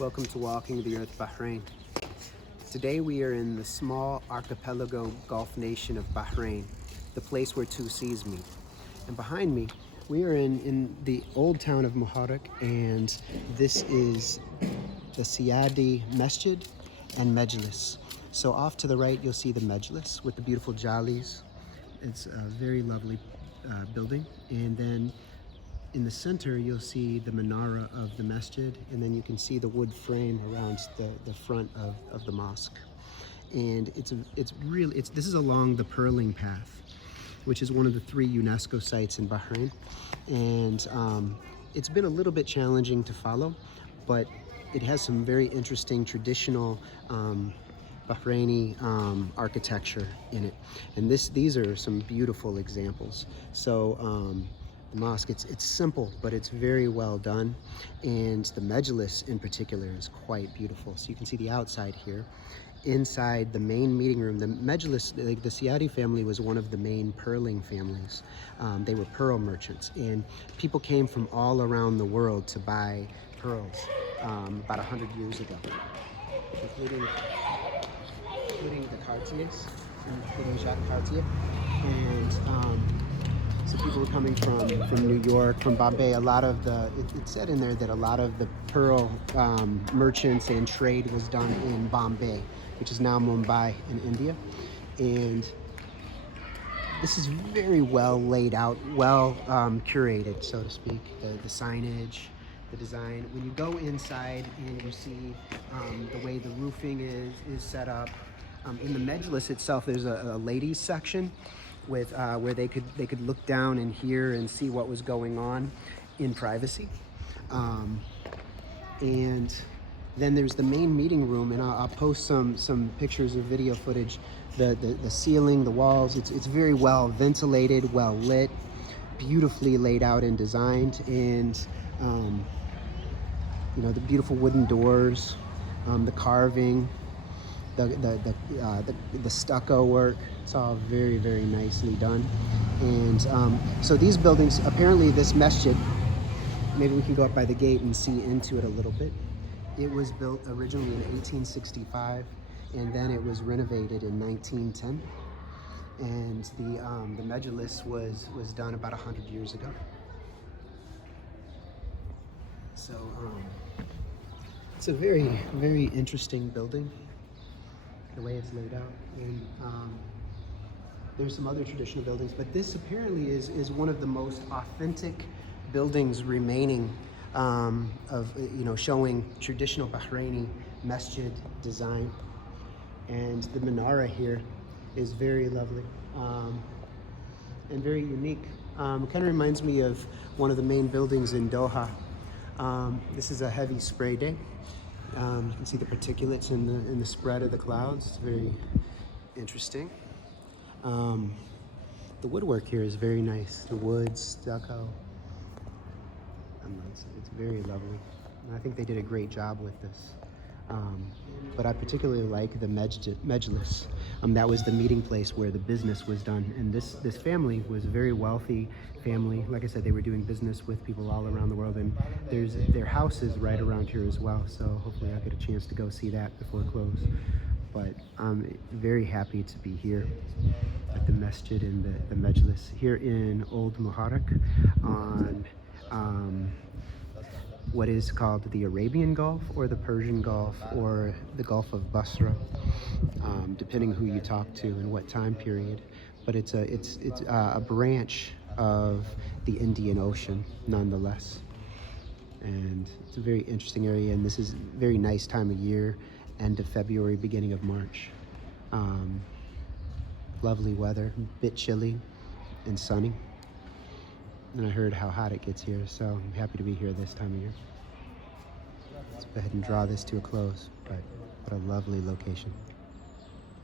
Welcome to Walking the Earth, Bahrain. Today we are in the small archipelago Gulf nation of Bahrain, the place where two seas meet. And behind me, we are in the old town of Muharraq, and this is the Siadi Masjid and Majlis. So off to the right, you'll see the Majlis with the beautiful jalis. It's a very lovely building. And then in the center, you'll see the menorah of the masjid, and then you can see the wood frame around the front of the mosque. And this is along the Pearling Path, which is one of the 3 UNESCO sites in Bahrain. And it's been a little bit challenging to follow, but it has some very interesting traditional Bahraini architecture in it. And these are some beautiful examples. So the mosque, it's simple, but it's very well done. And the Majlis in particular is quite beautiful. So you can see the outside here. Inside the main meeting room, the Majlis, the Siadi family was one of the main pearling families. They were pearl merchants, and people came from all around the world to buy pearls about 100 years ago, including the Cartiers, including Jacques Cartier. And so people were coming from New York, from Bombay. It said in there that a lot of the pearl merchants and trade was done in Bombay, which is now Mumbai in India. And this is very well laid out, well curated, so to speak. The signage, the design. When you go inside and you see the way the roofing is set up, in the Majlis itself, there's a ladies section with where they could look down and hear and see what was going on in privacy. And then there's the main meeting room, and I'll post some pictures or video footage. The ceiling, the walls, it's very well ventilated, well lit, beautifully laid out and designed. And the beautiful wooden doors, the carving, the stucco work, it's all very, very nicely done. And so these buildings, apparently this masjid, maybe we can go up by the gate and see into it a little bit. It was built originally in 1865, and then it was renovated in 1910. And the Majlis was done about 100 years ago. So it's a very, very interesting building, the way it's laid out. And there's some other traditional buildings, but this apparently is one of the most authentic buildings remaining of showing traditional Bahraini masjid design. And the menorah here is very lovely and very unique. Kind of reminds me of one of the main buildings in Doha. This is a heavy spray day. You can see the particulates in the spread of the clouds. It's very interesting. The woodwork here is very nice. The wood, stucco. It's very lovely. And I think they did a great job with this. But I particularly like the Majlis. That was the meeting place where the business was done. And this family was a very wealthy family. Like I said, they were doing business with people all around the world. And their house is right around here as well. So hopefully I'll get a chance to go see that before close. But I'm very happy to be here at the masjid and the Majlis here in Old Muharraq on what is called the Arabian Gulf or the Persian Gulf or the Gulf of Basra, depending who you talk to and what time period. But it's a branch of the Indian Ocean nonetheless. And it's a very interesting area, and this is a very nice time of year, end of February, beginning of March. Lovely weather, a bit chilly and sunny. And I heard how hot it gets here, so I'm happy to be here this time of year. Let's go ahead and draw this to a close, but what a lovely location.